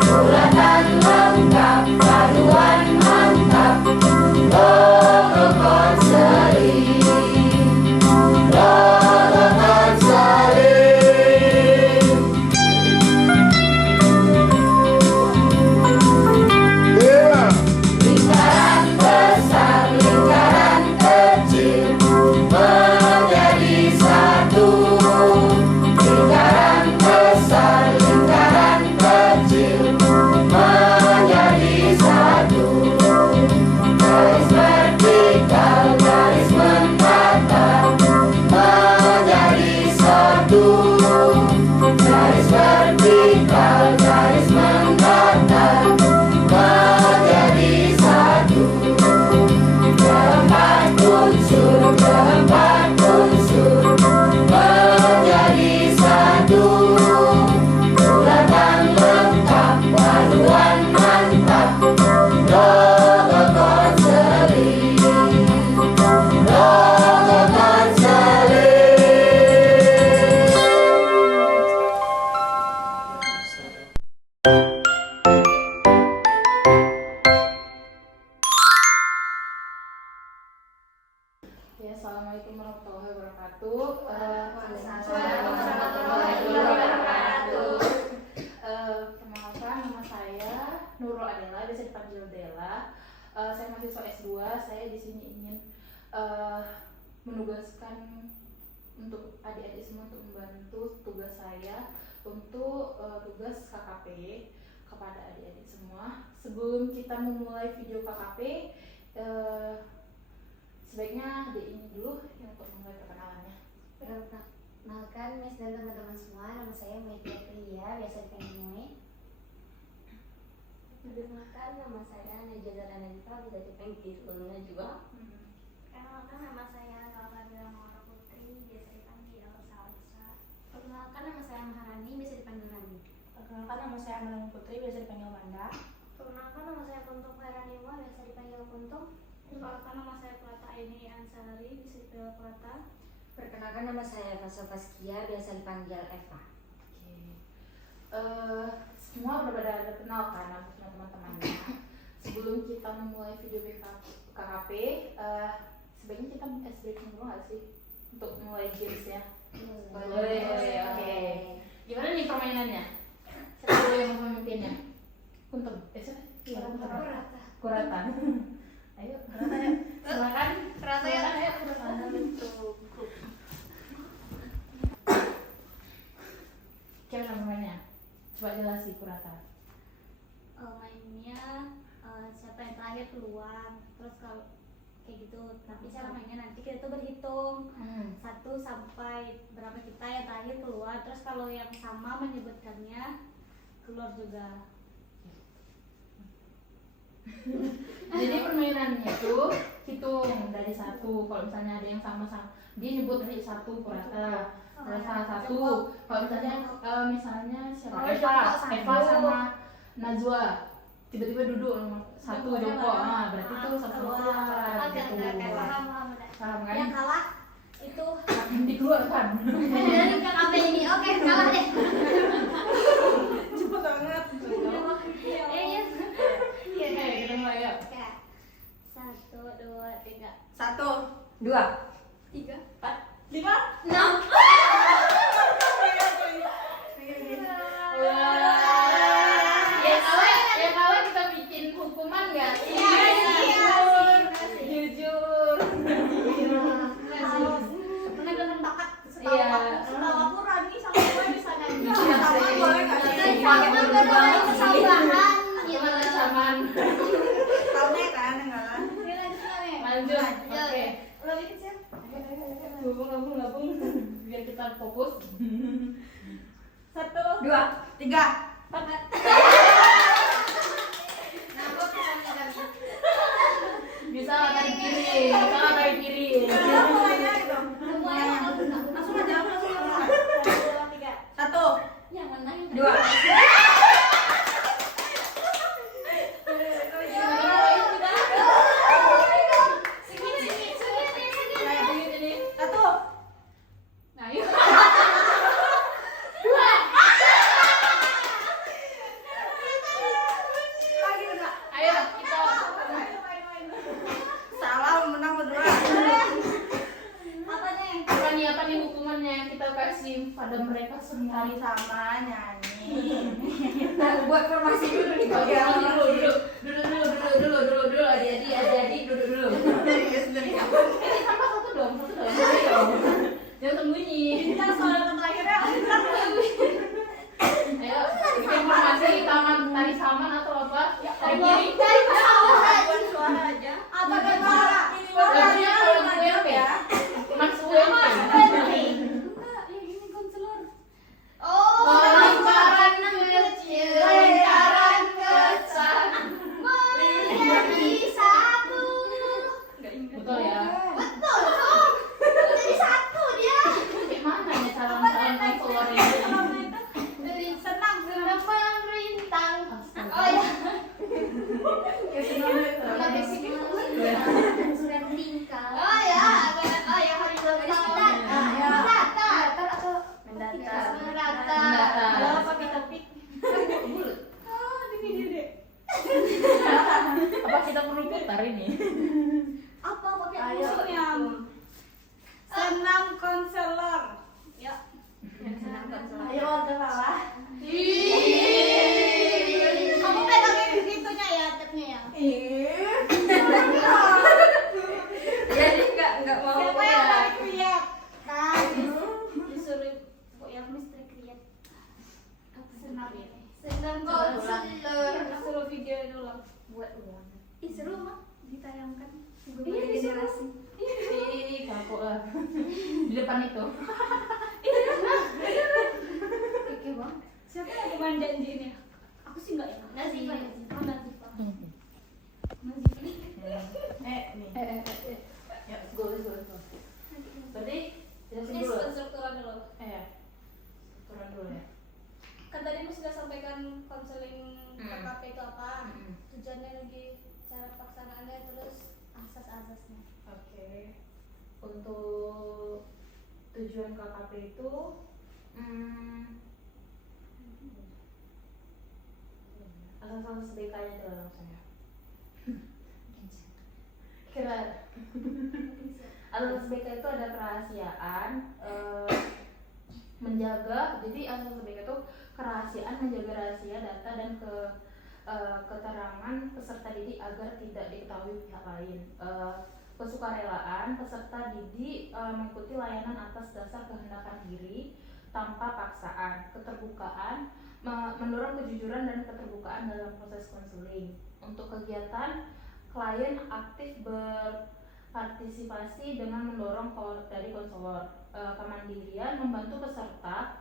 Bulatan lengkap. Nurul Adela, biasa dipanggil Dela. Saya mahasiswa S2. Saya di sini ingin menugaskan untuk adik-adik semua untuk membantu tugas saya untuk tugas KKP kepada adik-adik semua. Sebelum kita memulai video KKP, sebaiknya adik ini dulu yang untuk memulai perkenalannya. Perkenalkan Miss dan teman-teman semua, nama saya Media Pria, biasa dipanggil Moe. Perkenalkan, nama saya Najwa Zaranita, bisa dipanggil Najwa. Perkenalkan, nama saya Salvadila Maura Putri, biasa dipanggil Salsa. Perkenalkan, nama saya Maharani, bisa dipanggil Rani. Perkenalkan, nama saya Malang Putri, biasa dipanggil Manda. Perkenalkan, nama saya Kuntung Khairaniwa, biasa dipanggil Kuntung. Perkenalkan, nama saya Prata Aini Ansari, bisa dipanggil Prata. Perkenalkan, nama saya Eva Sofaskia, biasa dipanggil Eva. Semua udah pada kenal kan sama semua teman-temannya. Sebelum kita memulai video KKP, sebaiknya kita minta break dulu nggak sih untuk mulai gamesnya? Boleh. Oke. Gimana nih permainannya? Siapa yang mau memimpinnya? Kuntum. Siapa? Kurata. Ayo, Kurata ya. Silakan. Kurata ya. Ayo, Kurata. Gimana mainnya? Coba jelasin Kurata. Mainnya siapa yang terakhir keluar, terus kalau kayak gitu. Tapi cara mainnya nanti kita tuh berhitung 1 sampai berapa kita yang terakhir keluar. Terus kalau yang sama menyebutkannya keluar juga. Jadi permainannya tuh hitung dari 1. Kalau misalnya ada yang sama-sama, dia nyebut dari 1 Kurata. Salah satu. Kalau misalnya siapa? Eva sama Najwa tiba-tiba duduk 1 Joko. Berarti tuh sama-sama keluar. Paham kan? Yang kalah itu Dikeluarkan. dari KKP ini. Oke, kalah deh. Cepet banget. Iya. Oke, kita mulai ya. 1, 2, 3. 1, 2, 3, 4, 5. 6. Ya kalau kita bikin hukuman nggak sih? Jujur. Bener-bener bakat. Iya. Setahu aku Rani sama gue bisa nyanyi. Sama boleh nggak sih? Kesabaran. Gimana zaman? Tahunya kan yang kalah. Lanjut. Oke. Lebih kecil. Gabung biar kita fokus. 1, 2, 3. Bisa nggak dari kiri? Bisa nggak dari kiri? Semuanya itu. Semuanya Langsung aja, langsung aja. 1, 2, 3. 1, Yang menang yang 2. Nah, yuk. Ayo kita salah menang berdua. apa nih hukumannya yang kita kasih pada mereka semua? Hari sama nyanyi. Buat formasi dulu nih. Oke, dulu, adik-adik, duduk dulu. Dari kapan? Sama satu dong. Ayo. Jangan sembunyi. Bintang soal terakhirnya. Ayo, bikin formasi taman tari saman atau apa? Tari kiri. Buat suara aja. Apa dan suara? Lagunya kalau lagu UMP ya? Mas UMP. Enggak, yang ini konselor. Lingkaran kecil, lingkaran besar. Menjadi satu. Betul ya? Betul, Tom. Menjadi satu dia. Gimana ya cara konselor ini? Senang, Senang rintang. Oh ya. Ya senang Sudah tingkah. Oh ya, horizontal. Mendatar atau Mendatar. apa topik? Apa kita perlu putar ini? Apa pakai Ayo. musiknya? Senam konselor. Ya. Ayo udah kalah. Kamu pegangin kejadian ulang. Buat ulang. Ih seru mah ditayangkan di Iya, berbagai disuruh. generasi. Ih, kaku lah. Di depan itu. Keke banget. Siapa yang kemarin janjiin ya? Aku sih enggak ya. Nazifa. Oh, Nazifa. Hmm. Nazifa. Nih. Ya, go. Berarti jelasin Ini dulu. strukturan dulu. Aturan dulu ya. Kan tadi aku sudah sampaikan konseling KKP itu apa, Hmm. tujuannya lagi, cara pelaksanaannya, terus asas-asasnya. Oke. Untuk tujuan KKP itu asas-asas BK-nya itu langsung ya. Kira asas BK itu ada kerahasiaan, menjaga. Jadi asas BK itu kerahasiaan, menjaga rahasia data dan keterangan peserta didik agar tidak diketahui pihak lain. Kesukarelaan peserta didik mengikuti layanan atas dasar kehendak diri tanpa paksaan. Keterbukaan mendorong kejujuran dan keterbukaan dalam proses konseling. Untuk kegiatan, klien aktif berpartisipasi dengan mendorong dari konselor. Kemandirian membantu peserta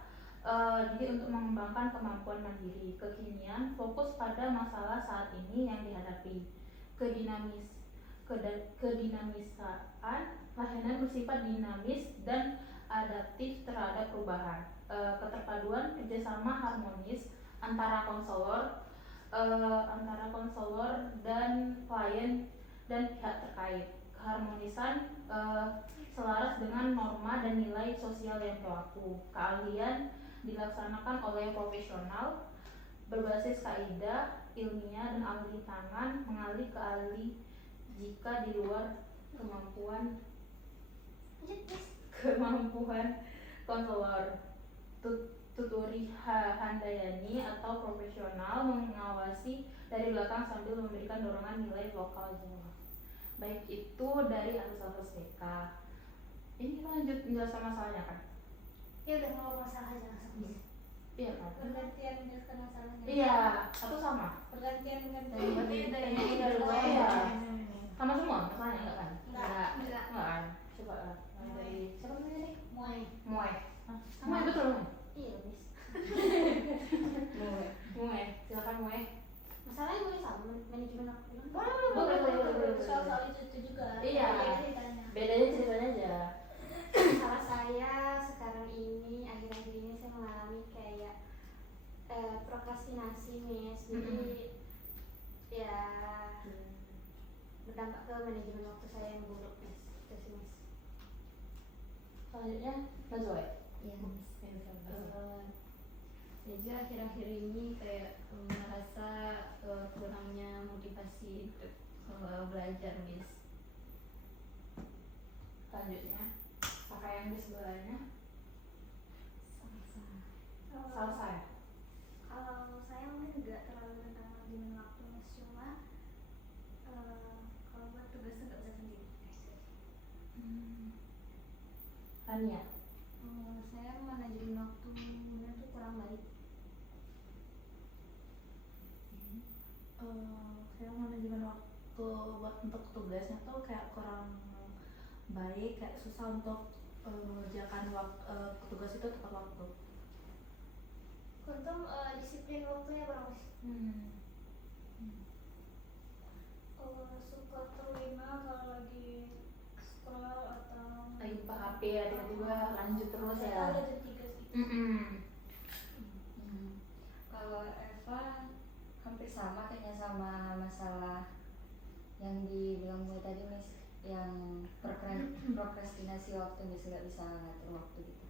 didik untuk mengembangkan kemampuan mandiri. Kekinian fokus pada masalah saat ini yang dihadapi. Kedinamisaan layanan bersifat dinamis dan adaptif terhadap perubahan. Keterpaduan kerjasama harmonis antara konselor dan klien dan pihak terkait. Keharmonisan selaras dengan norma dan nilai sosial yang berlaku. Keahlian dilaksanakan oleh profesional berbasis kaidah ilmiah dan ahli tangan mengalih ke ahli jika di luar kemampuan konselor. Tuturi handayani atau profesional mengawasi dari belakang sambil memberikan dorongan nilai lokal Jawa. Baik itu dari asas-asas BK. Ini kita lanjut menjelaskan masalahnya kan? Ya udah kalau masalah aja langsung. Iya kan? Pergantian menjelaskan masalahnya. Iya, atau sama? Pergantian Berarti dari dua dua ya. ya. Sama semua masalahnya enggak kan? Enggak. Enggak kan? Coba lah. Mulai dari siapa namanya nih? Mulai. Muai. Sama ya betul Muai? Iya, Miss. Muai. Silakan Muai. Masalahnya boleh sama manajemen waktu. Boleh. Soal-soal itu juga. Iya. Beda ceritanya. Bedanya ceritanya aja. Salah saya sekarang ini akhir-akhir ini saya mengalami kayak prokrastinasi, Miss. Jadi ya berdampak ke manajemen waktu saya yang buruk, Miss. Terus, Miss. Selanjutnya Nazwa. Iya, Miss. Jadi akhir-akhir ini kayak merasa kurangnya motivasi untuk belajar, Miss. Selanjutnya pakai yang di sebelahnya. Salsa ya? Kalau saya mungkin nggak terlalu tentang manajemen waktu, Mas. Cuma kalau buat tugasnya nggak bisa sendiri. Tania. Saya manajemen waktunya tuh kurang baik. Saya manajemen waktu untuk tugasnya tuh kayak kurang baik, kayak susah untuk mengerjakan tugas itu tepat waktu. Kuntum disiplin waktunya berapa sih? Suka terlena kalau lagi scroll atau Lagi buka HP ya, tiba-tiba lanjut terus ya. ada jam 3 sih. Kalau Eva hampir sama kayaknya sama masalah yang dibilang mulai tadi, Miss, yang prokrastinasi waktu, Miss, nggak bisa ngatur waktu gitu.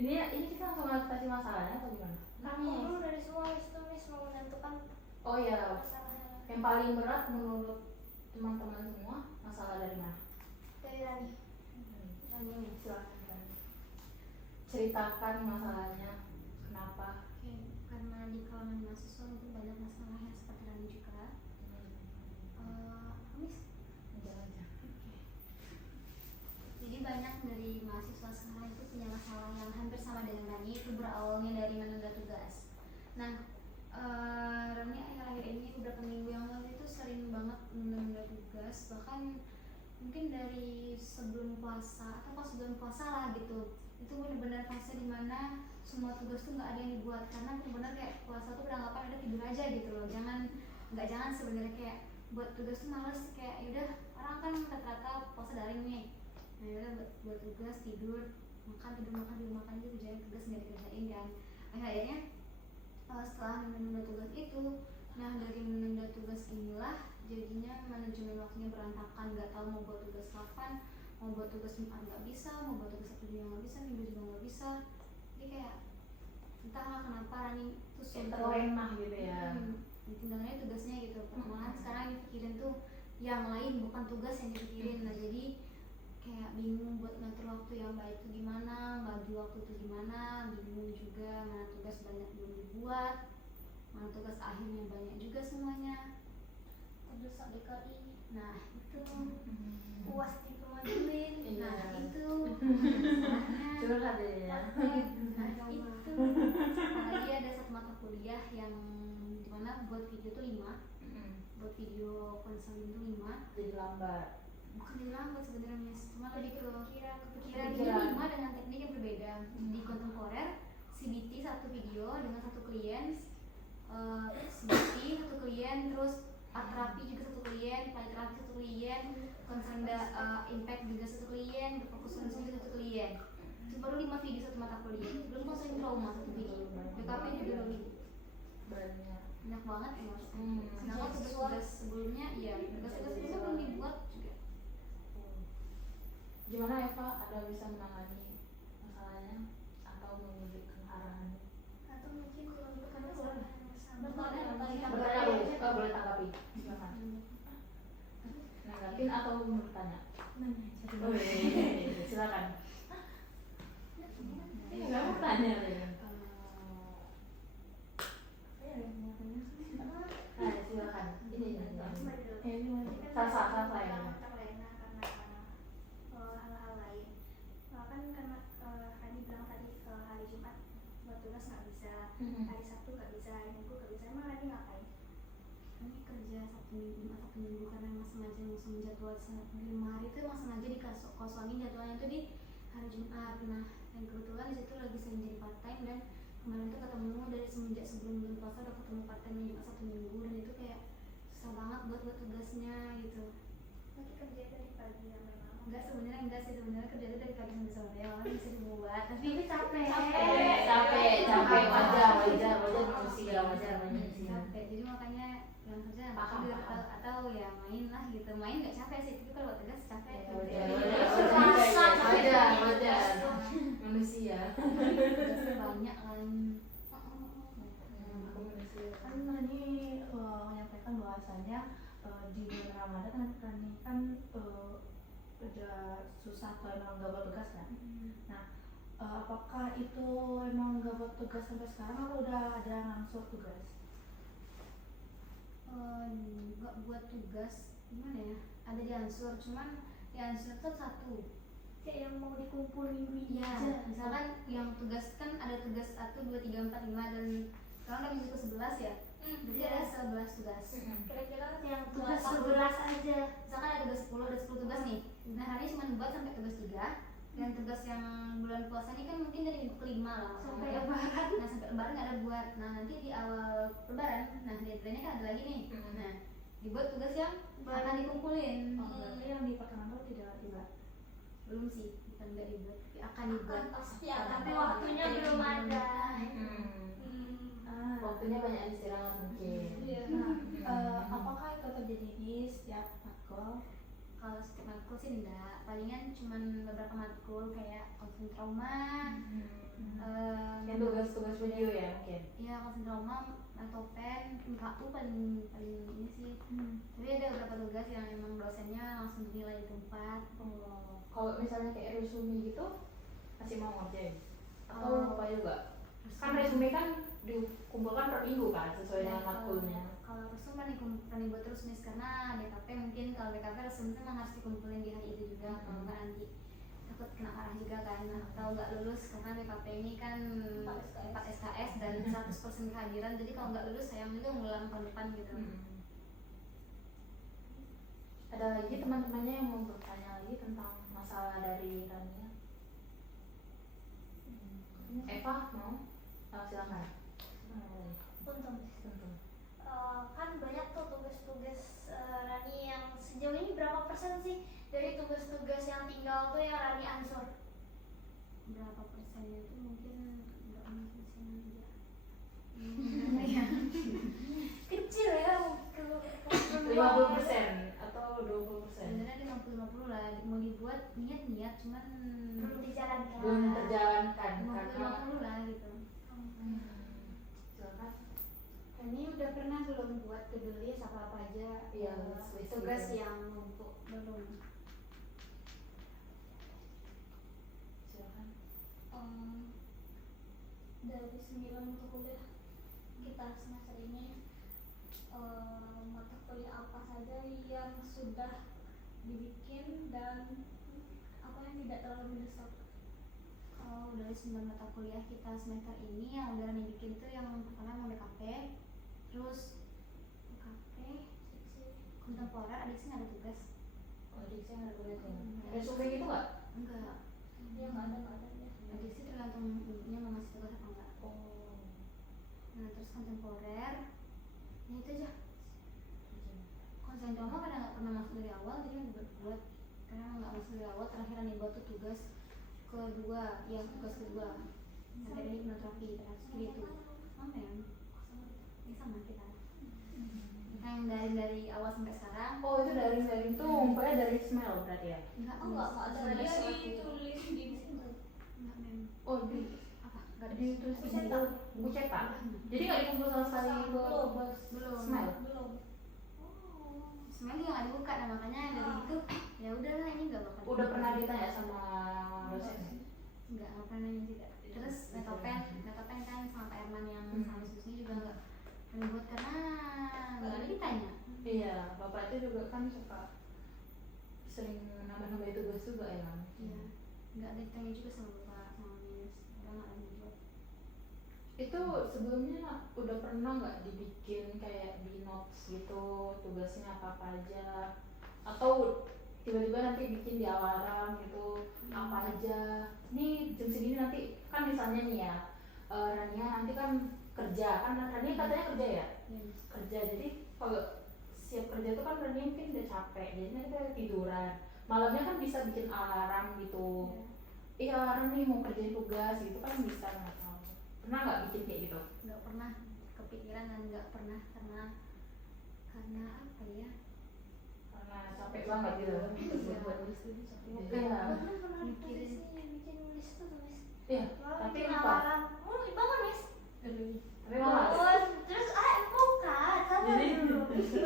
Ini kita langsung kasih masalahnya atau gimana? Aku dulu dari semua itu, Miss, mau menentukan Oh iya, masalahnya. yang paling berat menurut teman-teman semua masalah dari mana? Dari Rani. Silakan Rani. Ceritakan masalahnya, kenapa? Oke, karena di kalangan mahasiswa mungkin banyak masalah yang seperti Rani juga. Miss, Aja. jadi banyak dari mahasiswa sekarang itu punya masalah yang hampir Nah, Rani akhir-akhir ini beberapa minggu yang lalu itu sering banget menunda tugas, bahkan mungkin dari sebelum puasa atau pas sebelum puasa lah gitu. Itu benar-benar fase dimana semua tugas tuh nggak ada yang dibuat, karena benar-benar kayak puasa tuh beranggapan udah tidur aja gitu loh. Jangan sebenarnya kayak buat tugas tuh males, kayak yaudah orang kan rata-rata puasa daring nih, nah yaudah buat tugas tidur makan gitu, kerjain tugas nggak dikerjain kan. Akhirnya setelah menunda tugas itu, nah dari menunda tugas inilah jadinya manajemen waktunya berantakan, nggak tahu mau buat tugas kapan, mau buat tugas Jumat nggak bisa, mau buat tugas Sabtu juga nggak bisa, Minggu juga nggak bisa. Jadi kayak entahlah kenapa Rani tuh terlena gitu ya. Tinggalnya tugasnya gitu. Malahan sekarang yang dipikirin tuh yang lain, bukan tugas yang dipikirin. Nah jadi kayak bingung buat ngatur waktu yang baik tuh gimana, bagi waktu tuh gimana, bingung juga mana tugas banyak belum dibuat, mana tugas akhirnya banyak juga semuanya. Terus DKI, nah itu UAS dipermajuin, nah itu curhat deh ya. nah itu apalagi ada satu mata kuliah yang dimana buat video tuh 5, buat video konseling tuh 5, Jadi lambat. bukan jadi lambat sebenarnya Miss, cuma lebih ke kepikiran ini Kepikiran. 5 dengan teknik yang berbeda. Di kontemporer CBT satu video dengan satu klien, CBT satu klien, terus art terapi juga satu klien, play terapi satu klien, konseling impact juga satu klien, berfokus solusi juga satu klien. Itu baru 5 video satu mata kuliah, belum konseling trauma satu video, BKP juga lebih banyak banget ya Mas. Sedangkan tugas-tugas sebelumnya, ya tugas-tugas sebelumnya belum dibuat juga. Gimana Eva, ada bisa menangani masalahnya atau memberikan arahan? Atau mungkin kalau karena sama Boleh tanggapi. Silakan. Nanggapin atau mau bertanya? Oh, iya. Silakan. Ini nggak mau tanya ya. Nah, silakan. Ini. Sasa ya. terlena karena hal-hal lain. Kan karena Rani bilang tadi hari Jumat buat tugas nggak bisa, hari Sabtu nggak bisa, hari Minggu nggak bisa. Emang Rani ngapain? Ini kerja Sabtu Minggu karena emang sengaja ngusung jadwal 5 hari itu emang sengaja dikosongin jadwalnya itu di hari Jumat. Nah yang kebetulan di situ lagi sering jadi part time, dan kemarin tuh ketemu dari semenjak sebelum bulan puasa udah ketemu part time Jumat Sabtu Minggu, dan itu kayak susah banget buat tugasnya gitu. Lagi kerja dari pagi sampai malam. Enggak sih, sebenarnya kerja itu dari pagi sampai sore orang bisa dibuat, tapi capek wajar manusia. capek. Jadi makanya yang kerja Paham. atau ya main lah gitu. Main nggak capek sih, tapi kalau tugas capek. Wajar manusia. Tugasnya banyak kan. Kan Rani menyampaikan bahwasannya di bulan Ramadan kan udah susah tuh emang gak buat tugas kan. Nah apakah itu emang gak buat tugas sampai sekarang atau udah ada ngangsur tugas? Nggak buat tugas gimana ya, ada di ansur, cuman di ansur tuh satu Kayak yang mau dikumpul minggu ya, aja. misalkan yang tugas kan ada tugas 1, 2, 3, 4, 5, dan sekarang udah minggu ke 11 ya, berarti ada 11 tugas. Kira-kira Yang tugas tugas 11 aja. misalkan ada tugas 10, ada 10 tugas nih, nah hari ini cuma buat sampai tugas 3, dan tugas yang bulan puasa ini kan mungkin dari minggu ke-5 lah Sampai ya. Lebaran. Nah sampai lebaran nggak ada buat, nah nanti di awal lebaran, nah deadline-nya kan ada lagi nih, nah dibuat tugas yang akan dikumpulin. Berarti yang di pertengahan tuh tidak dibuat. Belum sih, bukan nggak dibuat, tapi akan dibuat. Pasti ya, tapi waktunya belum ada. Waktunya banyak istirahat mungkin. Nah, apakah itu terjadi di setiap matkul? Kalau setiap matkul sih enggak, palingan cuman beberapa matkul kayak konsen trauma, Yang tugas-tugas video ya mungkin. ya konsen trauma atau pen, MKU paling ini sih. Tapi ada beberapa tugas yang emang dosennya langsung dinilai di tempat. Kalau misalnya kayak resume gitu masih mau ngerjain atau lupa juga? Kan resume kan dikumpulkan per minggu kan sesuai dengan matkulnya. Kalau resume paling buat terus Miss, karena BKP mungkin kalau BKP resume itu memang harus dikumpulin di hari itu juga, kalau nggak nanti takut kena marah juga kan, atau nggak lulus karena BKP ini kan 4 SKS dan 100% kehadiran, jadi kalau nggak lulus sayang juga ngulang tahun depan gitu. Ada lagi teman-temannya yang mau bertanya lagi tentang masalah dari Rania? Eva mau? Silakan. Untung. Kan banyak tuh tugas-tugas Rani yang sejauh ini berapa persen sih dari tugas-tugas yang tinggal tuh yang Rani ansur? Berapa persennya itu mungkin nggak mungkin sih Ya. Kecil ya. 50% atau 20%? sebenarnya 50-50 lah, mau dibuat niat cuman Belum dijalankan. Belum terjalankan karena 50-50 lah gitu. silakan. Ini udah pernah belum buat to-do list apa aja Iya, list tugas gitu. yang numpuk belum? Silakan. Dari 9 mata kuliah kita semester ini, mata kuliah apa saja yang sudah dibikin dan apa yang tidak terlalu mendesak? Kalau dari 9 mata kuliah kita semester ini yang udah Rani bikin tuh yang pertama mau BKP, terus BKP, kontemporer, adiksi nggak ada tugas. Oh, diksi yang ada tugasnya. Ada survei gitu nggak? Enggak, Ya nggak ada ya. adiksi tergantung ibunya mau ngasih tugas apa enggak. Oh. Nah terus kontemporer, ya itu aja. Konsen drama karena nggak pernah masuk dari awal, jadi nggak buat karena nggak masuk dari awal. Terakhir Rani buat tuh tugas kedua, yang tugas kedua sampai ini hipnoterapi terakhir itu sama ya, ini sama kita yang dari awal sampai sekarang. Oh, itu daring tuh ngumpulnya dari Smell berarti ya? Enggak, Nggak ada sebenarnya dia surat itu. ditulis di situ. Enggak mem Oh, di apa enggak ada ditulis di Buku cetak. buku cetak. Jadi nggak dikumpul sama sekali ke Belum. Smell. Belum. sebenarnya juga nggak dibuka, nah makanya dari itu ya udahlah ini nggak bakal Udah pernah ditanya sama dosen? nggak pernah nanya juga. Terus metopen kan sama Pak Herman yang sama diskusinya juga nggak pernah buat karena nggak ada ditanya. Iya, bapak itu juga kan suka sering nambah-nambah tugas juga ya kan? Iya, nggak ada ditanya juga sama bapak sama minus, udah nggak ada buat. Itu sebelumnya udah pernah nggak dibikin kayak di notes gitu tugasnya apa aja? Atau tiba-tiba nanti bikin di alarm gitu apa aja? Nih jam segini nanti kan misalnya nih ya, Rania nanti kan kerja kan, Rania katanya kerja ya? Yes. Kerja, jadi kalau siap kerja tuh kan Rania mungkin udah capek, jadi nanti kayak tiduran. Malamnya kan bisa bikin alarm gitu. Iya, alarm nih mau kerjain tugas gitu kan bisa, nggak tahu. Pernah nggak bikin kayak gitu? Nggak pernah kepikiran dan nggak pernah karena apa ya? Karena capek banget gitu. Buat Iya. Pernah Mikirin. bikin nulis tuh tulis. Iya, tapi lupa. Oh, bangun Miss. Tapi malas. Bangun, terus bukan, sabar dulu.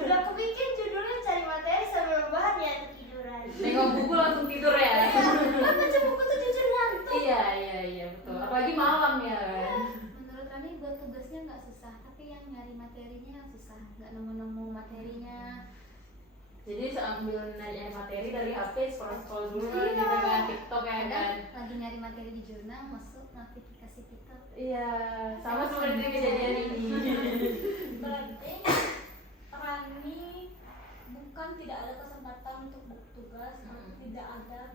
Udah kepikir judulnya cari materi sambil rebahan ya tiduran. Nengok buku langsung tidur ya. Kan baca buku tuh jujur ngantuk. Iya betul. Apalagi malam ya kan. Menurut Rani buat tugasnya nggak susah, tapi yang nyari materinya yang susah, nggak nemu materinya. Jadi sambil nanya materi dari HP, scroll dulu gitu kan, TikTok ya kan. Kadang lagi nyari materi di jurnal, masuk notifikasi TikTok. Iya, sama seperti kejadian ini. Berarti Rani bukan tidak ada kesempatan untuk bertugas, tapi tidak ada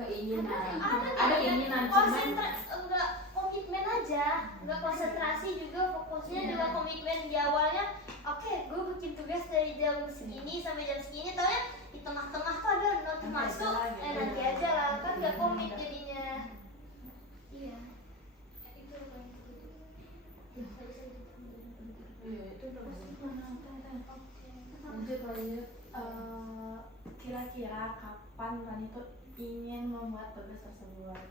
keinginan. Ada keinginan, cuman Konsentrasi enggak komitmen aja, enggak konsentrasi juga, fokusnya juga komitmen di awalnya. Oke, gue bikin tugas dari jam segini sampai jam segini, taunya di tengah-tengah tuh ada not masuk, nanti aja lah, kan nggak komit jadinya. Iya. Itu yang iya itu udah bagus. Lanjut. Kira-kira kapan Rani tuh ingin membuat tugas tersebut?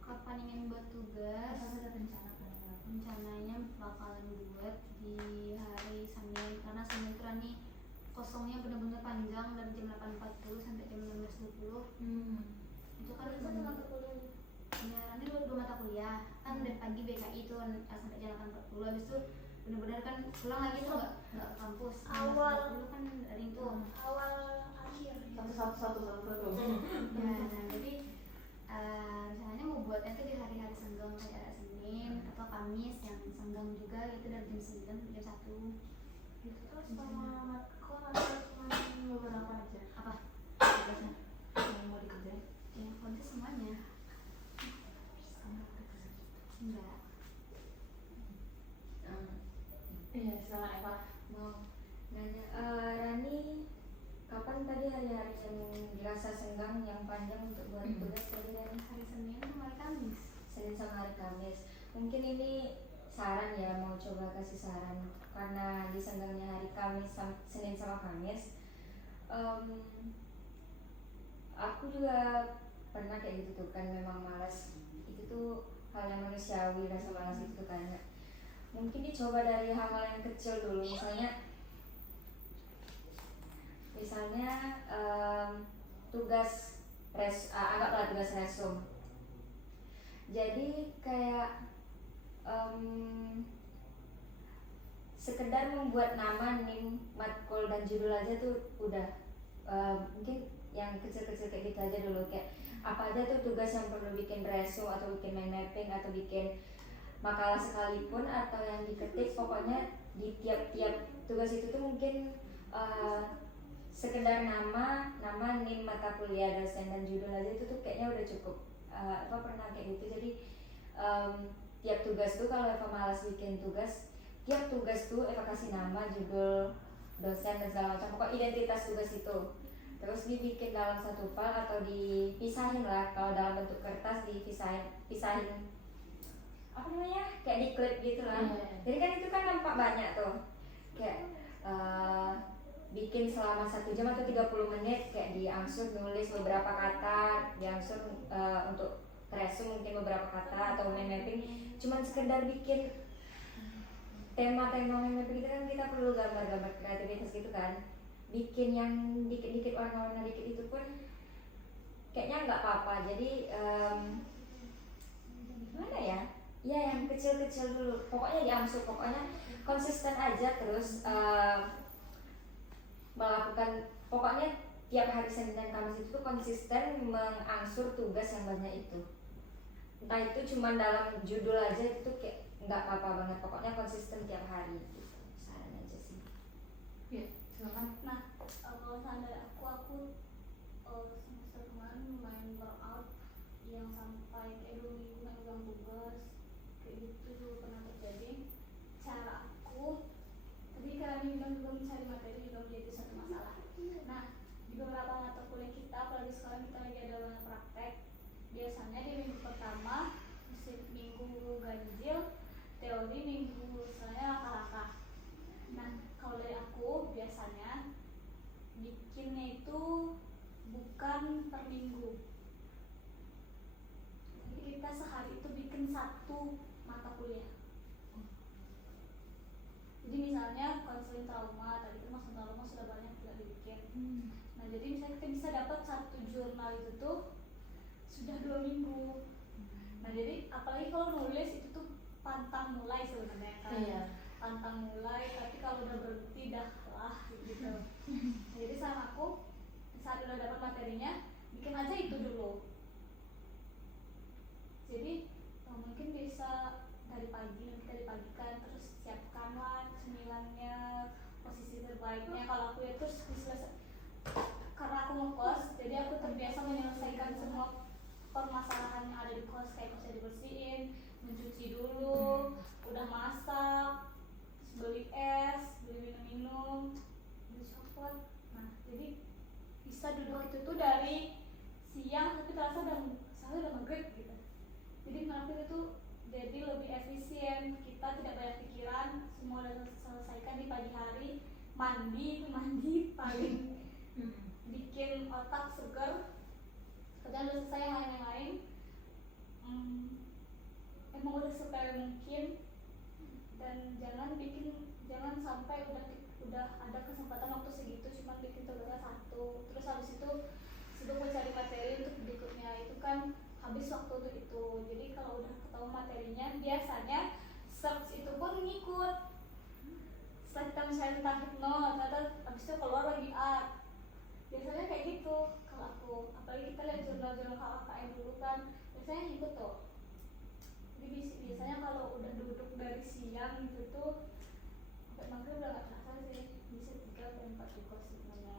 Kapan ingin buat tugas? Ada rencana kan? Rencananya bakalan buat di hari Senin, karena Senin itu Rani kosongnya benar-benar panjang dari jam 8.40 sampai jam 16.20. Itu kan satu mata kuliah. ya Rani dua mata kuliah kan dari pagi BKI itu sampai jam 8.40, habis itu benar-benar kan pulang lagi tuh nggak ke kampus. Awal. Dulu kan dari itu Awal akhir. Satu. ya, nah jadi rencananya mau buatnya tuh di hari-hari senggang kayak ada Senin atau Kamis yang senggang juga itu dari jam 9 sampai jam 1. Itu sama matkul atau cuma beberapa aja? Apa? Tugasnya yang mau dikerjain? Ya kalau itu semuanya. Enggak. Iya, silakan Eva. Mau nanya, Rani, kapan tadi hari-hari yang dirasa senggang yang panjang untuk buat tugas tadi Rani? Hari Senin sama hari Kamis. Senin sama hari Kamis. Mungkin ini saran ya, mau coba kasih saran karena di senggangnya hari Kamis, Senin sama Kamis. Aku juga pernah kayak gitu tuh kan, memang malas. Itu tuh hal yang manusiawi, rasa malas itu kan. Mungkin dicoba dari hal-hal yang kecil dulu, misalnya tugas anggaplah tugas resum. Jadi kayak sekedar membuat nama, nim, matkul dan judul aja tuh udah mungkin yang kecil-kecil kayak gitu aja dulu, kayak apa aja tuh tugas yang perlu bikin resum atau bikin mind mapping atau bikin makalah sekalipun atau yang diketik, pokoknya di tiap-tiap tugas itu tuh mungkin sekedar nama, nim, mata kuliah, dosen dan judul aja itu tuh kayaknya udah cukup. Pernah kayak gitu. Jadi tiap tugas tuh kalau Eva malas bikin tugas, tiap tugas tuh Eva kasih nama, judul, dosen dan segala macam, pokok identitas tugas itu. Terus dibikin dalam satu file atau dipisahin lah, kalau dalam bentuk kertas pisahin apa namanya, kayak di clip gitu lah. Jadi kan itu kan nampak banyak tuh, kayak bikin selama 1 jam atau 30 menit, kayak diangsur nulis beberapa kata, diangsur untuk resum mungkin beberapa kata atau mind mapping. Cuman sekedar bikin tema-tema mind mapping itu kan kita perlu gambar-gambar kreativitas gitu kan. Bikin yang dikit-dikit warna-warna dikit itu pun kayaknya nggak apa-apa. Jadi gimana ya? Ya yang kecil-kecil dulu. Pokoknya diangsur, pokoknya konsisten aja terus melakukan, pokoknya tiap hari Senin dan Kamis itu tuh konsisten mengangsur tugas yang banyak itu. Entah itu cuma dalam judul aja, itu tuh kayak nggak apa-apa banget. Pokoknya konsisten tiap hari gitu. Saran aja sih. Iya, silakan. Nah, kalau saran dari aku semester kemarin lumayan burnout yang sampai kayak 2 minggu nggak pegang tugas kayak gitu juga pernah terjadi. Cara aku tadi karena bilang juga mencari materi juga menjadi satu masalah. Nah, di beberapa mata kuliah kita, apalagi sekarang kita lagi ada banyak praktek, biasanya di minggu pertama minggu ganjil teori, minggu misalnya langkah-langkah. Nah, kalau dari aku biasanya bikinnya itu bukan per minggu. Jadi kita sehari itu bikin 1 mata kuliah. Jadi misalnya konseling trauma, tadi kan konseling trauma sudah banyak juga dibikin. Nah, jadi misalnya kita bisa dapat 1 jurnal itu tuh sudah 2 minggu. Nah, jadi apalagi kalau nulis itu tuh pantang mulai sebenarnya kan. Iya. Pantang mulai, tapi kalau udah berhenti dah lah gitu. Nah, jadi sama aku saat udah dapat materinya, bikin aja itu dulu. Jadi mungkin bisa dari pagi, nanti dari pagi kan, terus siapkanlah cemilannya, posisi terbaiknya. Kalau aku ya terus selesai, karena aku mau kos, jadi aku terbiasa menyelesaikan semua permasalahan yang ada di kos, kayak kosnya dibersihin, mencuci dulu, udah masak, beli es, beli minum-minum, beli coklat. Nah, jadi bisa duduk itu tuh dari siang tapi terasa udah maghrib gitu. Jadi ngelakuin itu jadi lebih efisien, kita tidak banyak pikiran, semua udah selesaikan di pagi hari. Mandi paling bikin otak segar, kerjaan udah selesai, yang lain emang udah sepele mungkin. Dan jangan sampai udah ada kesempatan waktu segitu cuma bikin tugasnya 1, terus habis itu sibuk mencari materi untuk berikutnya, itu kan habis waktu untuk itu. Jadi kalau udah ketemu materinya, biasanya search itu pun ngikut. Setelah kita misalnya tentang hipno, ternyata habis itu keluar lagi art. biasanya kayak gitu kalau aku, apalagi kita lihat jurnal-jurnal KKN dulu kan biasanya ikut tuh. Jadi biasanya kalau udah duduk dari siang gitu tuh sampai maghrib udah gak terasa sih, bisa 3 sampai 4 tugas sebenarnya.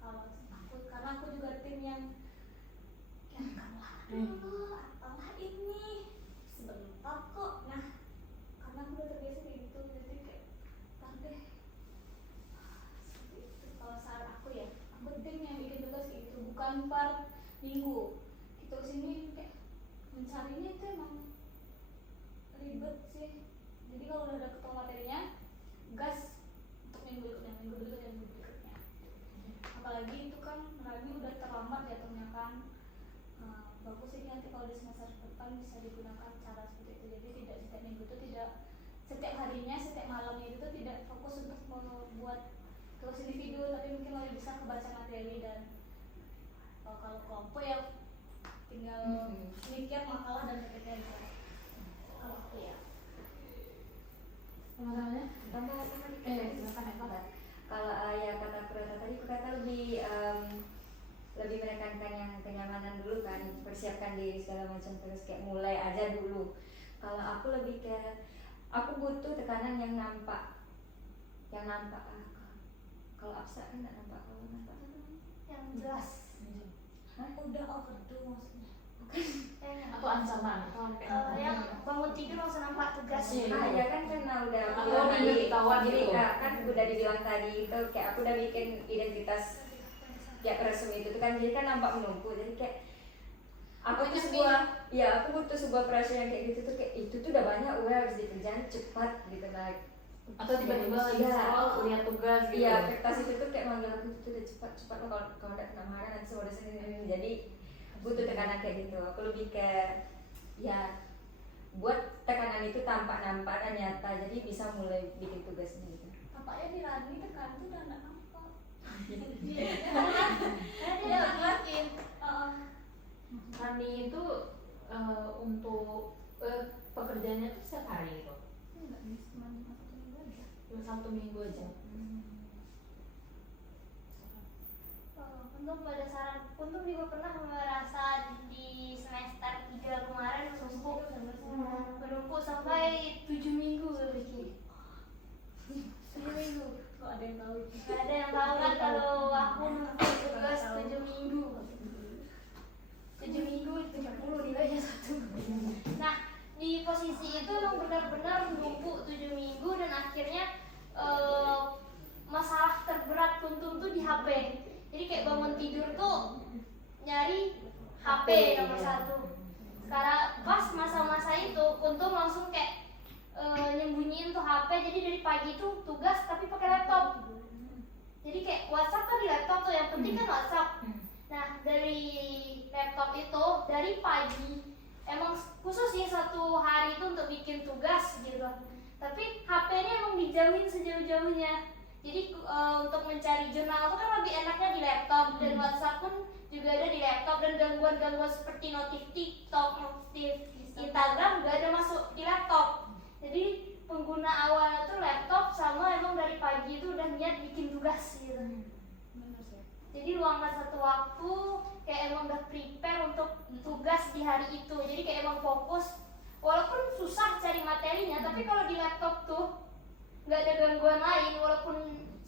Kalau aku, karena aku juga tim yang kalah dulu apalah ini sebentar kok. Nah karena aku udah terbiasa kayak gitu, jadi kayak ntar deh. Seperti itu kalau saat aku ya, aku tim yang bikin tugas kayak gitu, bukan per minggu. Gitu sini kayak mencarinya itu emang ribet sih. Jadi kalau udah ada ketemu materinya, gas untuk minggu berikutnya, minggu berikutnya, minggu berikutnya. Apalagi itu kan Rabi udah terlambat jatuhnya kan. Bagus ini nanti kalau di semester depan bisa digunakan cara seperti itu. Jadi tidak setiap minggu itu, tidak setiap harinya, setiap malamnya itu tidak fokus untuk membuat tugas individu, tapi mungkin lebih bisa kebaca materi. Dan kalau kelompok ya tinggal mikir makalah dan PPT aja. Kalau aku ya. Pemasarannya? Tambah Silakan ya. kalau ya kata Prata tadi, kata lebih menekankan yang kenyamanan dulu kan, persiapkan diri segala macam, terus kayak mulai aja dulu. Kalau aku lebih kayak aku butuh tekanan yang nampak. Kalau abstrak kan nggak nampak, kalau nampak Yang jelas. Hah? Udah overdo maksudnya. Atau ancaman atau kayak yang bangun tidur langsung nampak tugas. Ya kan karena udah aku Atau bilang tadi, diberitahuan jadi gitu. kan udah dibilang tadi itu kayak aku udah bikin identitas kayak resume itu tuh kan, jadi kan nampak menumpuk, jadi kayak aku tuh aku butuh sebuah pressure yang kayak gitu tuh, kayak itu tuh udah banyak harus dikerjain cepat gitu lah. atau tiba-tiba lagi Iya. soal lihat tugas gitu. Iya, kertas itu tuh kayak manggil aku itu udah cepat lo, kalau udah kena marah nanti semua dosen ini. Jadi butuh tekanan kayak gitu. Aku lebih ke ya buat tekanan itu tampak nampak dan nyata, jadi bisa mulai bikin tugasnya gitu. Tampaknya di Rani tekan tuh udah nggak nampak. Dia yakin. Rani itu untuk pekerjaannya tuh setiap hari gitu. Enggak bisa cuma 1 minggu aja. 1 minggu aja. Untung pada saran, untung juga pernah merasa di semester 3 kemarin menumpuk sampai 7 minggu lebih. 7 minggu. Kok ada yang tahu? Gak ada yang tahu kan kalau aku numpuk tugas 7 minggu. 7 minggu 70 nilainya 1. Nah di posisi itu emang benar-benar numpuk 7 minggu dan akhirnya masalah terberat Kuntum tuh di HP. Jadi kayak bangun tidur tuh nyari HP nomor 1. Sekarang pas masa-masa itu Kuntum langsung kayak nyembunyiin tuh HP. Jadi dari pagi tuh tugas tapi pakai laptop. Jadi kayak WhatsApp kan di laptop tuh, yang penting kan WhatsApp. Nah dari laptop itu dari pagi emang khusus sih 1 hari itu untuk bikin tugas gitu. Tapi HP-nya emang dijauhin sejauh-jauhnya. Jadi untuk mencari jurnal itu kan lebih enaknya di laptop, dan WhatsApp pun juga ada di laptop, dan gangguan-gangguan seperti notif TikTok, notif Instagram gak ada masuk di laptop. Jadi pengguna awalnya tuh laptop sama emang dari pagi itu udah niat bikin tugas gitu. Jadi luangkan 1 waktu kayak emang udah prepare untuk tugas di hari itu. Jadi kayak emang fokus, walaupun susah cari materinya, tapi kalau di laptop tuh nggak ada gangguan lain, walaupun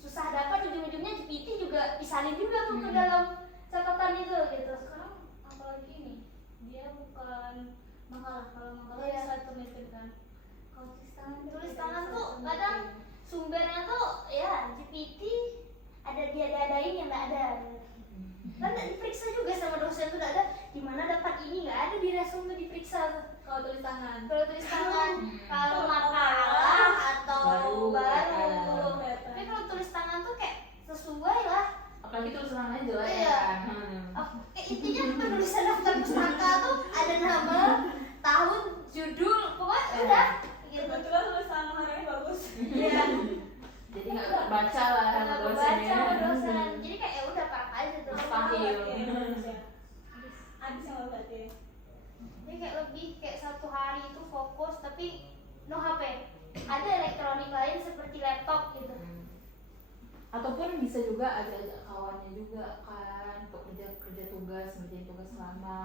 susah dapat, ujung-ujungnya GPT juga disalin juga tuh ke dalam catatan itu gitu. Sekarang apalagi ini dia bukan makalah, kalau makalah Iya. bisa automated kan. Kalau Tulis tangan tuh kadang sumbernya tuh ya GPT ada diada-adain yang nggak ada. Kan nggak diperiksa juga sama dosen tuh, nggak ada di mana dapat ini, nggak ada di resume tuh diperiksa tuh. kalau tulis tangan. Kalau tulis tangan, kalau makalah atau baru. Tapi kalau tulis tangan tuh kayak sesuai lah. Apalagi tulisannya jelek Iya. kan. Kayak intinya penulisan daftar pustaka tuh ada nama, tahun, judul, pokoknya udah. Gitu. Kebetulan tulis tangan hari bagus. Iya. Jadi nggak kebaca lah sama Nggak dosennya. kebaca sama dosen. Jadi kayak ya udah parah aja tuh. Mustahil. Abis sama berarti. Jadi kayak lebih kayak 1 hari itu fokus tapi no HP. Ada elektronik lain seperti laptop gitu. ataupun bisa juga ajak-ajak kawannya juga kan untuk kerja tugas, ngerjain tugas selama.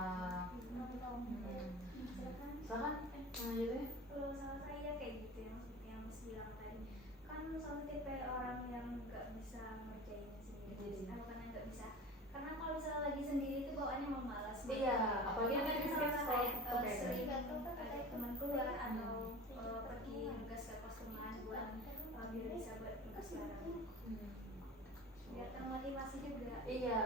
Silakan lanjut ya. Kalau sama saya kayak gitu yang seperti yang Mas bilang tadi, kan sama tipe orang yang nggak bisa ngerjain sendiri, bukan yang nggak bisa, karena kalau misalnya lagi sendiri itu bawaannya emang malas. Iya, apalagi Apalagi nanti misalnya sekolah kayak sering ada teman keluar atau pergi nugas ke pos teman buat biar bisa buat nugas bareng, biar termotivasi juga. Iya.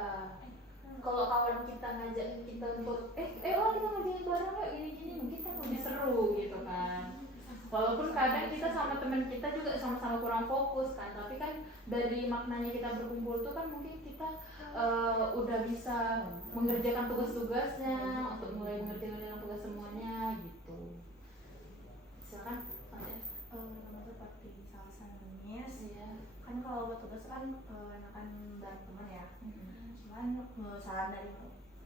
Kalau kawan kita ngajak kita untuk kita ngerjain bareng yuk gini-gini, mungkin kan lebih seru gitu kan. Walaupun kadang kita sama teman kita juga sama-sama kurang fokus kan, tapi kan dari maknanya kita berkumpul tuh kan mungkin kita udah bisa mengerjakan tugas-tugasnya, untuk mulai mengerjakan tugas semuanya gitu. Silakan. Seperti salsa nangis. Iya. Kan kalau buat tugas kan enakan bareng teman ya. Cuman saran dari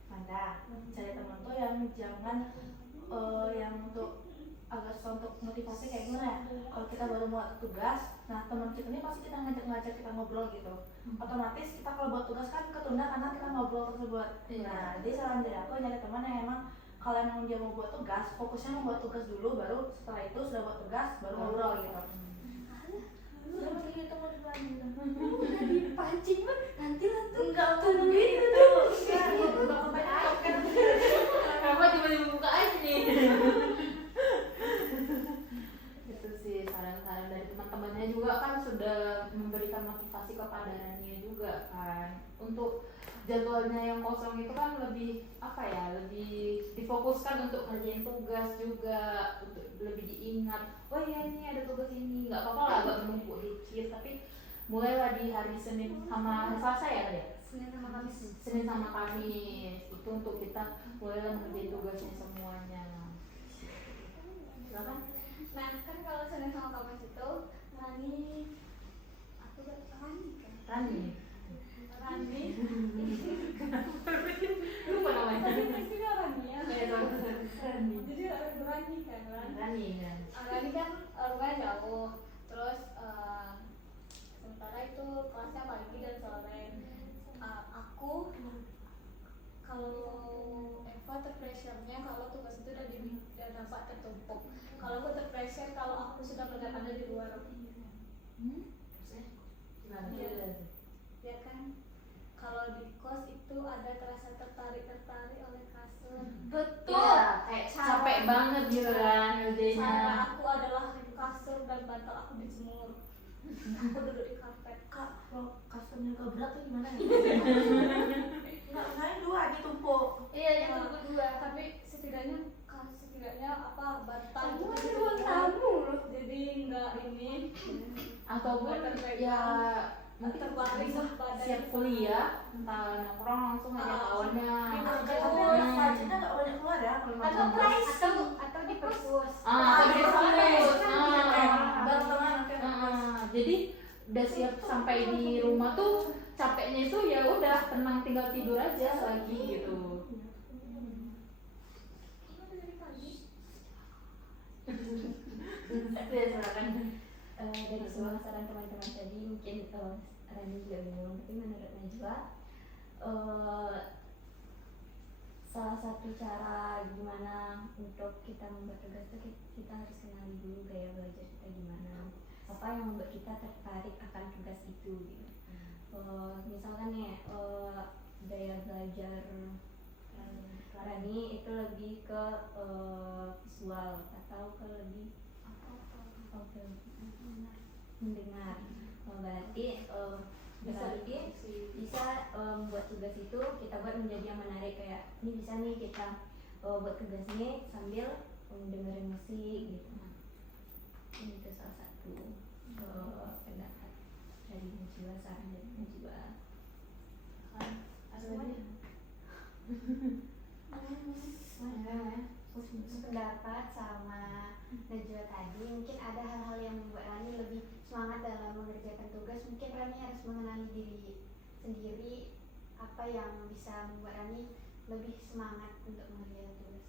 Anda, cari teman tuh yang jangan yang untuk agak susah untuk motivasi kayak gimana ya. Kalau kita baru buat tugas, nah teman kita ini pasti kita ngajak kita ngobrol gitu. Otomatis kita kalau buat tugas kan ketunda karena kita ngobrol tersebut. Nah, jadi saran dari aku nyari teman yang emang kalau emang dia mau buat tugas, fokusnya membuat tugas dulu, baru setelah itu sudah buat tugas, baru ngobrol gitu. Udah begini tuh mau dibilangin udah dipancing mah nanti lah tuh Enggak tuh begitu. Enggak kebanyakan. Kenapa tiba-tiba buka aja nih? Itu sih saran-saran dari teman-temannya juga kan sudah memberikan motivasi kepada Rania juga kan. Untuk jadwalnya yang kosong itu kan lebih lebih difokuskan untuk ngerjain tugas juga, untuk lebih diingat. Oh iya ini ada tugas ini, nggak apa-apa lah agak menumpuk dikit, tapi mulailah di hari Senin sama hari Selasa ya tadi. Senin sama Kamis itu untuk kita mulailah mengerjain tugasnya semuanya. Silakan. nah kan kalau Senin sama Kamis itu Rani aku Rani kan Rani. Rani Lupa namanya. pasti Rani ya Rani. jadi Rani kan Rani kan. Rani kan rumahnya jauh, terus sementara itu kelasnya pagi dan sore. Aku kalau Eva terpressure-nya kalau tugas itu udah dapat tertumpuk. Kalau aku terpressure kalau aku sudah melihat ada di luar. Ya kan, kalau di kos itu ada terasa tertarik oleh kasur. Betul. Ya, kayak capek banget gitu kan ngerjainnya. Cara aku adalah kasur dan bantal aku dijemur. Aku duduk di karpet. Kak, kalau kasurnya agak berat tuh gimana ya? Enggak, saya dua ditumpuk. Iya, yang kedua. Tapi setidaknya bantal Kamu itu ada jadi ruang tamu loh. jadi enggak ini. Ataupun ya mungkin Terbaring bisa badan. siap kuliah, entah nongkrong langsung aja kawannya. Katanya sajinnya nggak banyak keluar ya kalau Atau makan. price atau di perpus. Atau di perpus. Bareng teman, oke. Jadi udah siap sampai di rumah tuh capeknya itu ya udah tenang tinggal tidur aja lagi gitu. Ya silakan. Dari semua saran teman-teman tadi mungkin Rani juga bingung, tapi menurut Najwa salah satu cara gimana untuk kita membuat tugas itu kita harus kenali dulu gaya belajar kita gimana, apa yang membuat kita tertarik akan tugas itu gitu. Misalkan nih gaya belajar Rani itu lebih ke visual atau ke lebih mendengar. Berarti bisa buat tugas itu kita buat menjadi yang menarik, kayak ini bisa nih kita buat tugas ini sambil dengerin musik gitu. Ini itu salah satu pendapat dari Najwa, saran dari Najwa. Pendapat sama Najwa tadi, mungkin ada hal-hal yang membuat Rani lebih semangat dalam mengerjakan tugas. Mungkin Rani harus mengenali diri sendiri, apa yang bisa membuat Rani lebih semangat untuk mengerjakan tugas.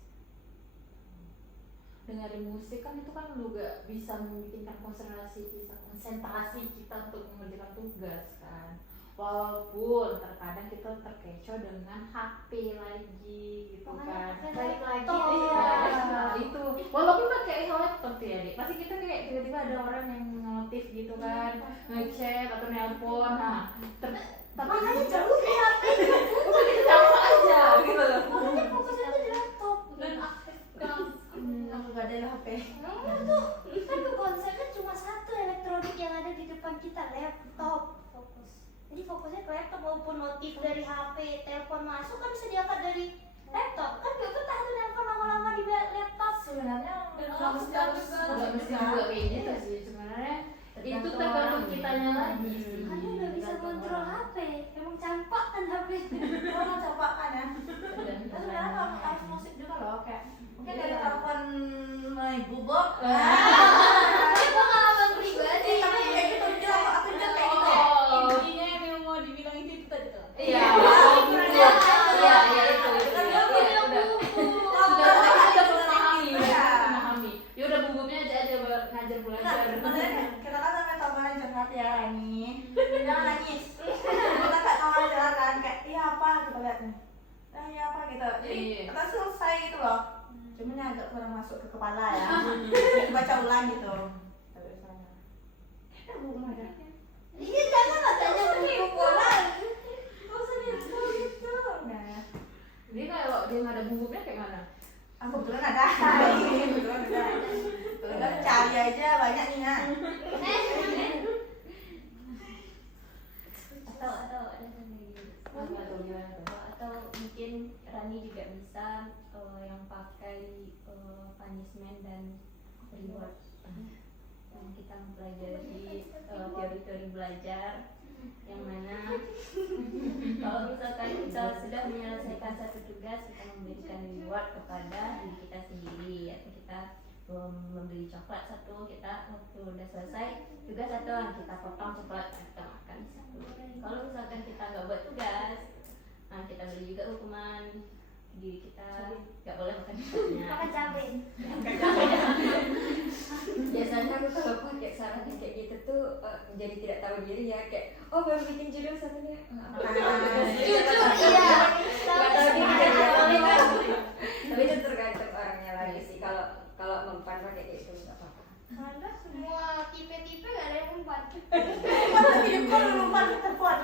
Dan dengerin musik kan itu kan juga bisa membikinkan konsentrasi kita untuk mengerjakan tugas kan. Walaupun terkadang kita terkecoh dengan HP lagi gitu kan. Balik lagi Nah, itu walaupun pakai laptop ya Dik, pasti kita kayak tiba-tiba ada orang yang notif gitu kan, ngechat atau nelpon. Nah, tapi makanya jauh di HP udah kita jawab aja gitu loh. makanya fokusnya tuh di laptop. Dan aktifkan Aku gak ada HP. Tuh kan konsepnya cuma satu elektronik yang ada di depan kita, laptop. Fokus. Jadi fokusnya ke laptop, walaupun notif dari HP, telepon masuk kan bisa diangkat dari laptop. Kan gak betah tuh nelpon lama-lama di laptop. Sebenarnya Dan nggak mesti harus Nggak mesti juga kayak gitu sih sebenarnya. Itu tergantung kitanya lagi sih. Kamu udah bisa kontrol HP, emang campak kan HP. Orang coba kan ya. Terus sebenarnya kalau harus musik juga loh, kayak mungkin dari telepon ibu Bob. Ini pengalaman pribadi. Tapi kayak gitu juga aku juga kayak gitu. intinya yang mau dibilang itu tadi tuh. Iya. Iya. Iya itu. Kan Iya, dia punya udah. buku. Sudah memahami, Iya. memahami. Ya udah bubuknya aja ngajar Nah, belajar. sebenarnya kita kan sampai teman curhat ya Rani. Jangan nangis. Kita kayak teman curhat kan kayak iya apa kita lihat nih. Iya apa gitu. Jadi Iya. kita selesai gitu loh. Cuman yang agak kurang masuk ke kepala ya. Baca ulang gitu. Ada buku ada. Iya, jangan lah tanya buku orang. Gak usah gitu gitu. Nah, Jadi kalau dia nggak ada bubuknya kayak mana? aku kebetulan ada. Kebetulan ada. Kebetulan cari aja banyak nih ya. Atau ada sendiri. Apa tuh gimana tuh? Atau mungkin Rani juga bisa yang pakai punishment dan reward. Yang kita mempelajari teori-teori belajar yang mana kalau misalkan kita sudah menyelesaikan satu tugas, kita memberikan reward kepada diri kita sendiri, atau kita membeli coklat satu, kita waktu udah selesai tugas satu kita potong coklat, kita makan satu. Kalau misalkan kita nggak buat tugas, nah kita beli juga hukuman diri kita, nggak boleh makan coklatnya. Makan cabai. Biasanya aku kalau pakai saran yang kayak gitu tuh jadi tidak tahu diri ya, kayak oh baru bikin judul satunya Jujur iya. nggak tahu diri jadi apa. Tapi itu tergantung orangnya lagi sih. Kalau mempan pakai kayak gitu nggak apa-apa. Anda semua tipe-tipe gak ada yang mempan. Tapi kok lupa terbuat.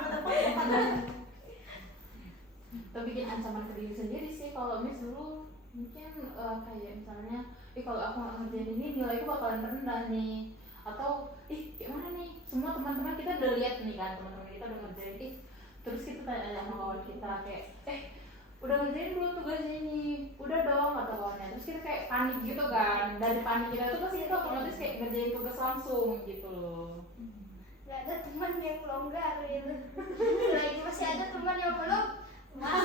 Atau bikin ancaman ke diri sendiri sih. Kalau dulu mungkin kayak misalnya, kalau aku nggak ngerjain ini nilaiku bakalan rendah nih. Atau kayak mana nih? Semua teman-teman kita udah lihat nih kan, teman-teman kita udah ngerjain. Terus kita tanya sama kawan kita kayak, udah ngerjain belum tugasnya ini? Udah dong kata kawannya. Terus kita kayak panik gitu kan. Dari panik kita tuh pasti kita otomatis kayak ngerjain tugas langsung gitu loh. Gak ada teman yang longgar gitu. Lagi masih ada teman yang belum. Ada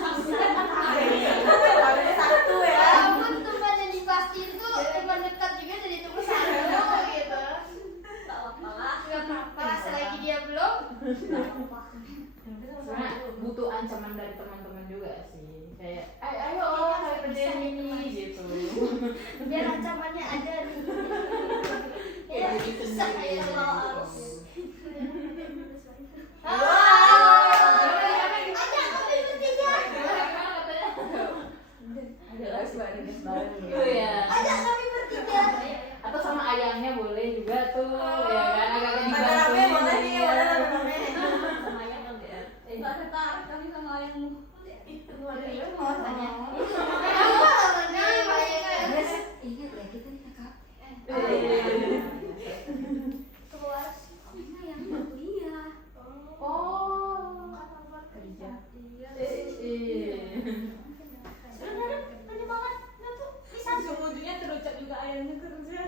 satu ya. Walaupun teman yang dipastiin tuh teman dekat juga jadi teman satu gitu. Tak apa-apa. Gak apa-apa, selagi dia belum. Gak apa-apa. Sebenarnya butuh ancaman dari teman-teman juga sih. Kayak, ayo kerjain ini gitu. Biar ancamannya ada nih. Ya, bisa ya Allah harus. Ada suaranya bareng ya. Oh ya. Ada kami bertiga. Atau sama ayamnya boleh juga tuh, ya kan agak-agak Ada rame boleh nih, boleh rame. Sama yang LDR. Gak tertarik kami sama ayammu. Itu ada yang mau tanya. Terus ingat ya kita nih kakak. Keluar. Yang kuliah. Oh. Kerja. Sebenarnya penyemangatnya tuh bisa Ujung-ujungnya terucap juga ayamnya kerja.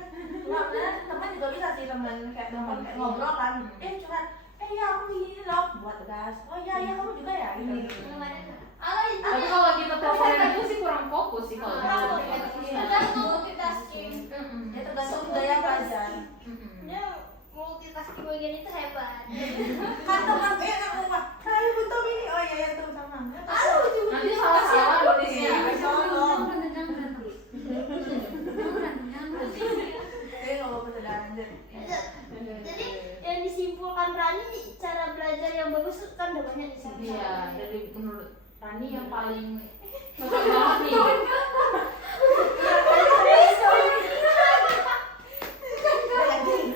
Nggak, bener, teman juga bisa sih teman kayak ngobrol kan. Curhat. Ya aku gini loh buat tugas. Oh iya kamu juga ya gitu. Tapi kalau kita teleponan itu sih kurang fokus sih kalau tergantung multitasking. Ya tergantung gaya belajar. Ya multitasking bagian itu hebat. Kan teman enak rumah. Saya butuh ini. Oh iya tuh sama. nanti salah-salah nulisnya. Iya, Jangan berhenti. Jangan berhenti. menyimpulkan Rani cara belajar yang bagus kan udah banyak nih cara. Iya, dari menurut Rani yang paling cocok banget nih.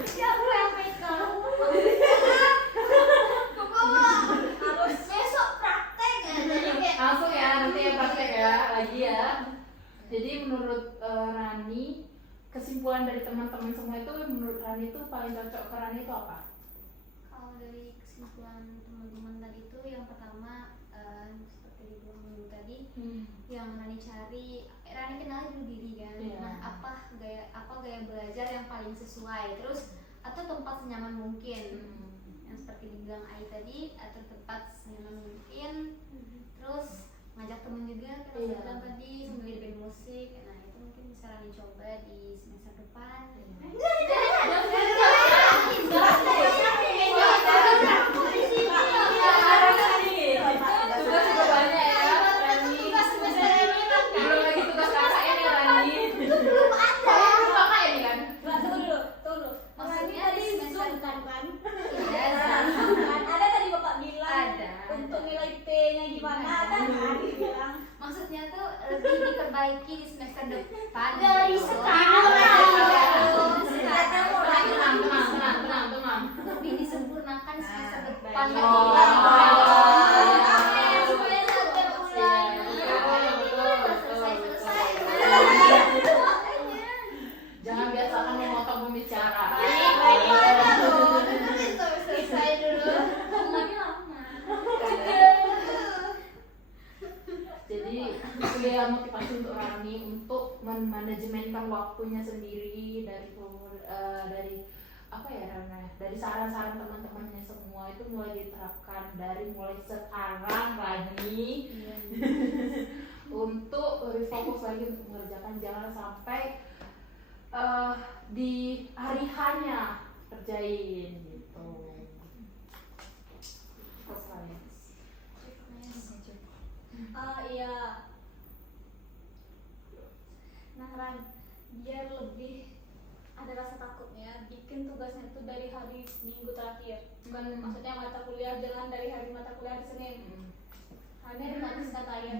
Siapa yang pegang? Harus besok praktek ya. Jadi kayak Langsung ya, nanti ya praktek ya, lagi ya. Jadi menurut Rani, kesimpulan dari teman-teman semua itu menurut Rani itu paling cocok ke Rani itu apa? Kalau dari kesimpulan teman-teman tadi itu yang pertama seperti dibilang dulu tadi, yang Rani cari, Rani kenali dulu diri kan. Iya. Nah, apa gaya belajar yang paling sesuai, terus atau tempat senyaman mungkin. Yang seperti dibilang Ai tadi, atau tempat senyaman mungkin. Terus ngajak temen juga kita Iya. bilang tadi sambil dengerin musik. Nah, itu mungkin bisa Rani coba di semester depan. Tugas juga banyak ya, Rani. tugas semester ini kan Belum lagi tugas KKN ya, Rani. belum ada. Kamu KKN nih kan? Tunggu dulu. Maksudnya Rani di tadi Zoom semester kan? Iya, Kan ada tadi Bapak bilang Ada. untuk nilai P-nya gimana ada kan bilang. maksudnya tuh lebih diperbaiki di semester depan Dari gitu. sekarang. Tenang. Lebih disempurnakan semester depan Baik. lagi. Oh. Supaya sampai ulangi. Selesai. Jangan biasakan memotong pembicara. Selesai dulu. Lagi lama. Jadi itu ya motivasi untuk Rani untuk memanajemenkan waktunya sendiri dari apa ya namanya, dari saran-saran teman-temannya semua itu mulai diterapkan dari mulai sekarang Rani untuk lebih fokus lagi untuk mengerjakan, jangan sampai di hari hanya kerjain gitu. Terus Rani. Iya. Nah Ran, biar lebih ada rasa takutnya, bikin tugasnya itu dari hari Minggu terakhir. Bukan maksudnya mata kuliah, jangan dari hari mata kuliah hari Senin. Hari Kamis katanya.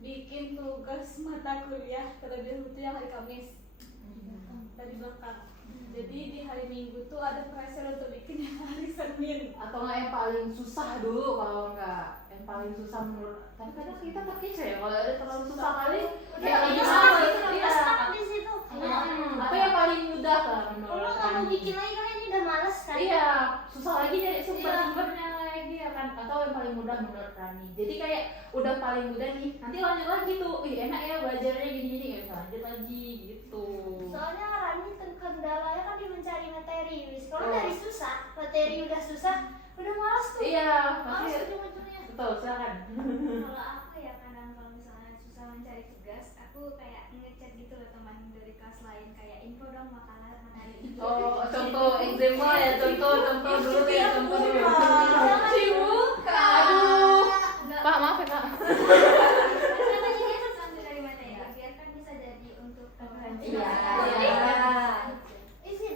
Bikin tugas mata kuliah terlebih dahulu yang hari Kamis dari belakang. Jadi di hari Minggu tuh ada pressure untuk bikin yang hari Senin. Atau nggak yang paling susah dulu, kalau nggak yang paling susah menurut, tapi kadang kita terkecoh ya kalau ada terlalu susah kali kayak lagi stuck apa gitu, iya. udah stuck di situ. Atau yang paling mudah lah Kalau menurut kamu Rani. bikin lagi kan ini udah males kan? Iya, susah lagi nyari sumber-sumbernya lagi ya kan. Atau yang paling mudah menurut Rani. Jadi kayak udah paling mudah nih, nanti lanjut lagi tuh. Ih enak ya belajarnya gini-gini ya, lanjut lagi gitu. Soalnya Rani kendalanya kan dia mencari materi. Kalau Oh. dari susah, materi udah susah, udah males tuh. Iya, Males pasti. ujung-ujungnya. Betul, silakan. Kalau aku ya kadang kalau misalnya susah mencari tugas, aku kayak ngechat gitu loh teman dari kelas lain, kayak info dong makalah menarik. Oh, contoh example ya, contoh dulu ya, contoh dulu. Dibuka. Aduh. Pak, maaf ya, Pak. Kenapa jadi sesuatu dari mana ya? Biar kan bisa jadi untuk referensi. Iya.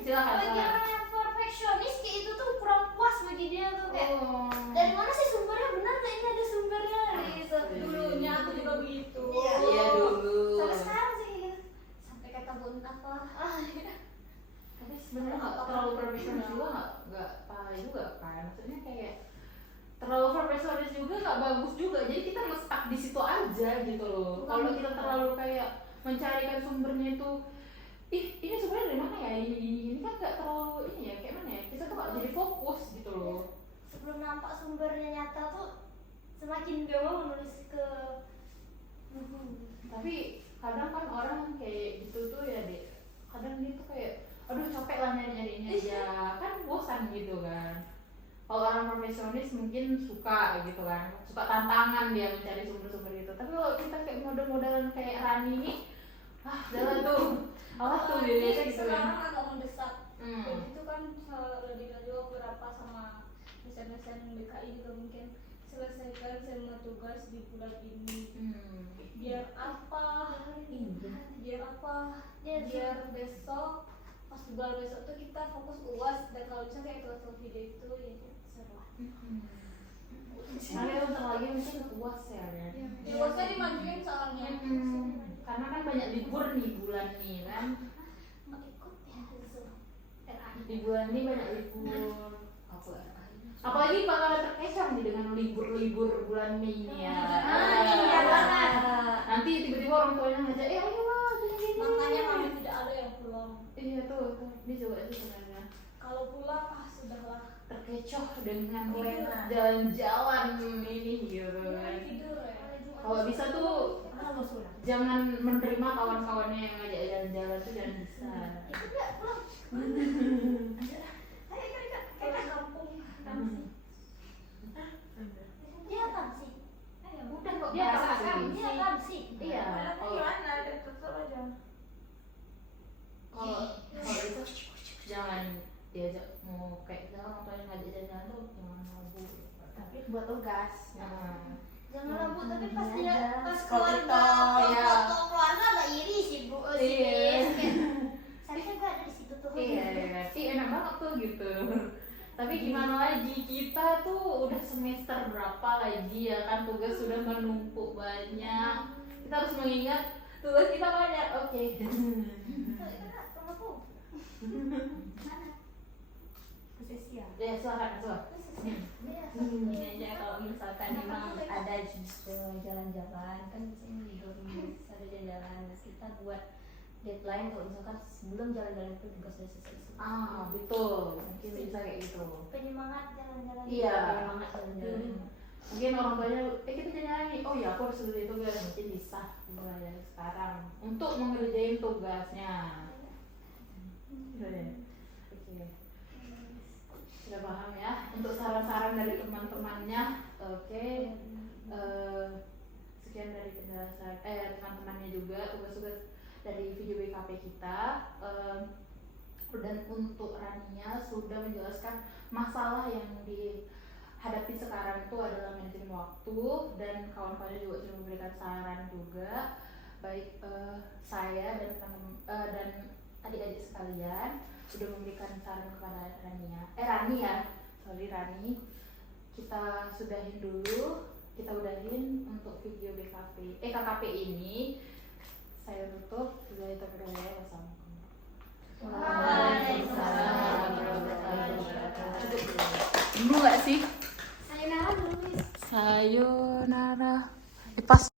Silakan, Bagi silakan. orang yang perfeksionis kayak itu tuh kurang puas bagi dia tuh kayak Oh. dari mana sih sumbernya, benar nggak ini ada sumbernya gitu. Dulunya aku juga begitu. Iya dulu. Sampai sekarang sih kayak gitu. Sampai kata bun apa? Tapi sebenarnya nggak terlalu profesional juga, nggak parah juga kan. Maksudnya kayak terlalu profesional juga nggak bagus juga. Jadi kita nge-stuck di situ aja gitu loh. Kalau kita terlalu kayak mencarikan sumbernya itu, ih ini sumbernya dari mana ya, ini kan nggak terlalu ini ya, kayak mana ya, kita tuh nggak jadi fokus gitu loh. Sebelum nampak sumbernya nyata tuh semakin gak mau menulis ke Tapi kadang kan orang kayak gitu tuh ya deh, kadang dia tuh kayak aduh capek lah nyari-nyarinya aja kan, bosan gitu kan. Kalau orang profesionis mungkin suka gitu kan, suka tantangan dia mencari sumber-sumber itu. Tapi kalau kita kayak model-modelan kayak Rani nih, jalan tuh awas tuh dia biasa gitu Sekarang kan. agak mendesak. Hmm. Dan itu kan lebih juga beberapa sama dosen-dosen DKI juga mungkin selesaikan semua tugas di bulan ini. Biar apa? Biar apa? Biar besok pas bulan besok tuh kita fokus UAS, dan kalau misalnya kayak tugas video itu ya seru lah. Nanti bentar lagi mungkin UAS ya. Ya UASnya dimajuin soalnya. Karena kan banyak libur nih bulan nih kan. Mau ikut ya RAI. Di bulan ini banyak libur. Apalagi bakal terkecoh nih dengan libur-libur bulan Mei ini ya. Iya banget. Nanti tiba-tiba orang tuanya ngajak, ayo lah gini-gini. Makanya kami tidak ada yang pulang. Iya tuh, ini coba sih sebenarnya. Kalau pulang sudahlah. Terkecoh dengan Lena. jalan-jalan ini gitu kan. Tidur ya. Kalau bisa tuh jangan menerima kawan-kawannya yang ngajak jalan-jalan tuh jangan bisa. Ikut nggak pulang? Ayo ikut. Pulang kampung. Dia kan sih. Udah kok Dia biasa kan sih. Dia kan sih. Iya. Kalau gimana? Tutup aja. Kalau itu jangan diajak mau kayak kita orang tua yang ngajak jalan-jalan tuh jangan mabuk. Tapi buat tugas. Nah, Jangan rambut tapi pas Iya, dia iya. pas Kalau keluarga kita, ya. foto keluarga agak iri sih bu. Si Iya. Des. Kayak, seharusnya gue ada di situ tuh. iya, enak banget tuh gitu. Tapi gimana lagi, kita tuh udah semester berapa lagi ya kan, tugas sudah menumpuk banyak. Kita harus mengingat tugas kita banyak. Oke. Rumahku. Mana? Posisi ya. Ya, silakan. Ini aja kalau misalkan memang ada justru jalan-jalan kan biasanya libur ada jalan-jalan, terus kita buat deadline kalau misalkan sebelum jalan-jalan itu juga sudah selesai. Betul. Mungkin bisa kayak gitu. Penyemangat jalan-jalan. Iya. Semangat jalan-jalan. Mungkin orang tuanya, kita jalan nih. Oh ya, aku harus selesai tugas. Mungkin bisa mulai dari sekarang untuk mengerjain tugasnya. Oke. Sudah paham ya? Untuk saran-saran dari teman-temannya, oke. Sekian dari penjelasan teman-temannya juga tugas-tugas dari video BKP kita. Dan untuk Rania sudah menjelaskan masalah yang dihadapi sekarang itu adalah manajemen waktu, dan kawan-kawannya juga sudah memberikan saran juga. Baik saya dan teman-teman dan adik-adik sekalian sudah memberikan saran kepada Rani ya. Rani. Kita sudahin dulu. Kita udahin untuk video KKP ini. Saya tutup. Wassalamualaikum. Waalaikumsalam. Dulu gak sih? Sayonara dulu, Miss. Sayonara. Pas.